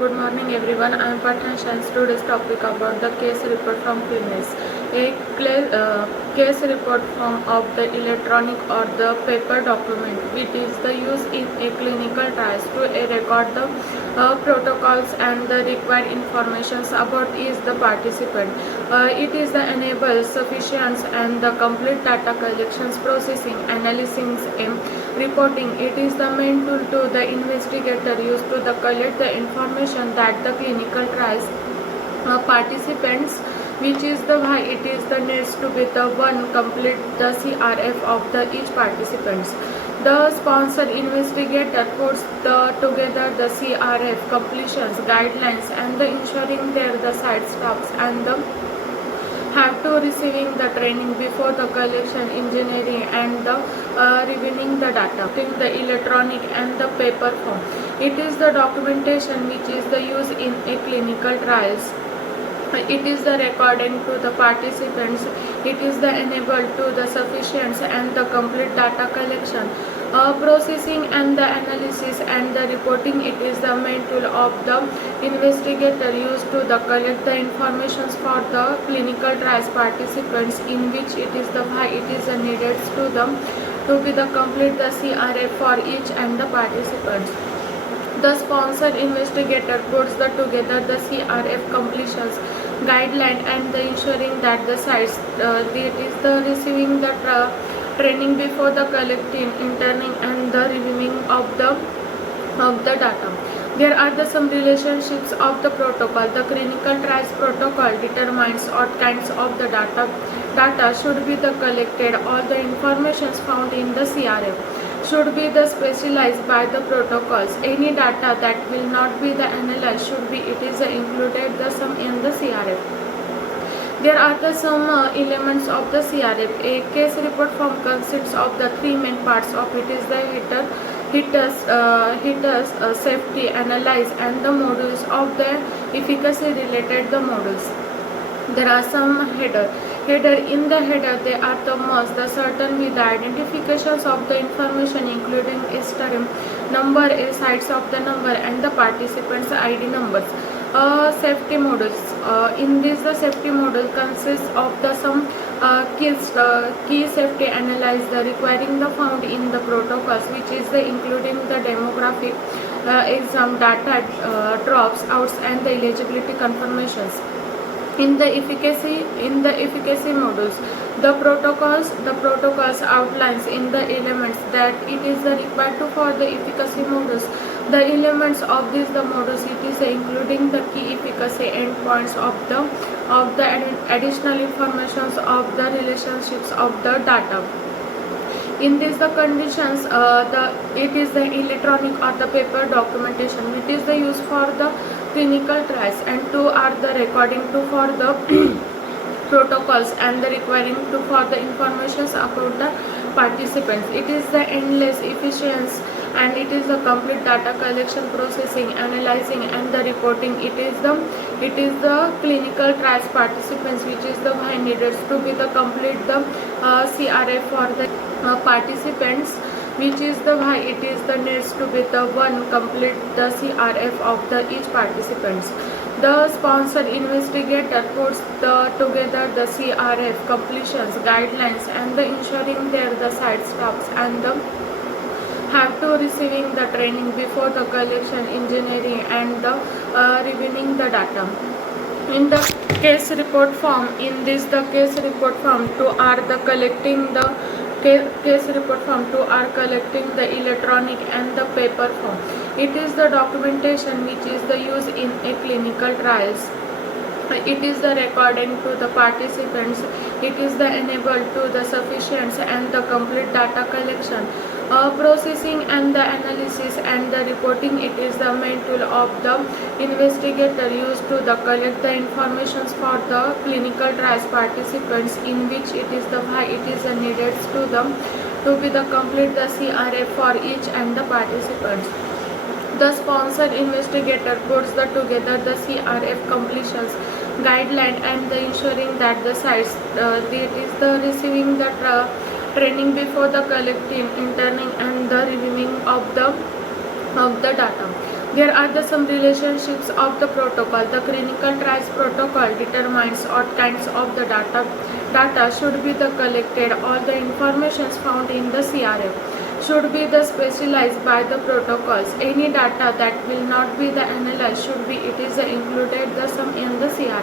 Good morning everyone. I am Pathan Science. Today's topic about the case report from CLINIS. Case report form of the electronic or the paper document, which is the use in a clinical trials to record the protocols and the required informations about is the participant. It is the enable sufficient and the complete data collections, processing, analysis, and reporting. It is the main tool to the investigator used to the collect the information that the clinical trials participants, which is the why it is the needs to be the one complete the CRF of the each participants. The sponsor investigator puts together the CRF completions guidelines and the ensuring there the site staffs and the have to receiving the training before the collection, engineering and the reviewing the data in the electronic and the paper form. It is the documentation which is the use in a clinical trials. It is the recording to the participants. It is the enabled to the sufficient and the complete data collection, processing and the analysis and the reporting. It is the main tool of the investigator used to the collect the informations for the clinical trials participants, in which it is the why it is needed to be the complete the CRF for each and the participants. The sponsor investigator puts together the CRF completions guideline and the ensuring that the sites it is the receiving the training before the collecting, interning and the reviewing of the data. There are some relationships of the protocol. The clinical trials protocol determines what kinds of the data should be the collected. All the informations found in the CRF should be the specialized by the protocols. Any data that will not be the analyzed should be it is included the some in the CRF. There are some elements of the CRF. A case report form consists of the three main parts of it is the hitters, safety, analyze and the modules of the efficacy related the modules. There are some header in the header they are the most the certain with the identifications of the information including a stream number, a sites of the number and the participants ID numbers. Safety modules. In this the safety module consists of the some key safety analyze the requiring the found in the protocols, which is the including the demographic, exam data, drops outs and the eligibility confirmations. In the efficacy modules, the protocols outlines in the elements that it is the required to for the efficacy modules. The elements of this the modules it is including the key efficacy endpoints of the additional informations of the relationships of the data. In this the conditions it is the electronic or the paper documentation which is the use for the clinical trials, and two are the recording to for the protocols and the requiring to for the informations about the participants. It is the endless efficiency and it is the complete data collection, processing, analyzing and the reporting. It is the clinical trials participants which is the why needed to be the complete the CRF for the participants, which is the why it is the needs to be the one complete the CRF of the each participants. The sponsor investigator puts together the CRF completions guidelines and the ensuring there the site staffs and the have to receiving the training before the collection, engineering and the reviewing the data. In the case report form, in this the case report form two are the collecting the case report form 2 are collecting the electronic and the paper form. It is the documentation which is the use in a clinical trials. It is the recording to the participants. It is the enabled to the sufficient and the complete data collection, processing and the analysis and the reporting. It is the main tool of the investigator used to the collect the informations for the clinical trials participants, in which it is the why it is needed to be the complete the CRF for each and the participants. The sponsor investigator puts together the CRF completions guideline and the ensuring that the sites it is the receiving the training before the collecting, interning and the reviewing of the data. There are some relationships of the protocol. The clinical trials protocol determines what kinds of the data should be the collected. All the information found in the CRF should be the specialized by the protocols. Any data that will not be the analyzed should be included the some in the CRF.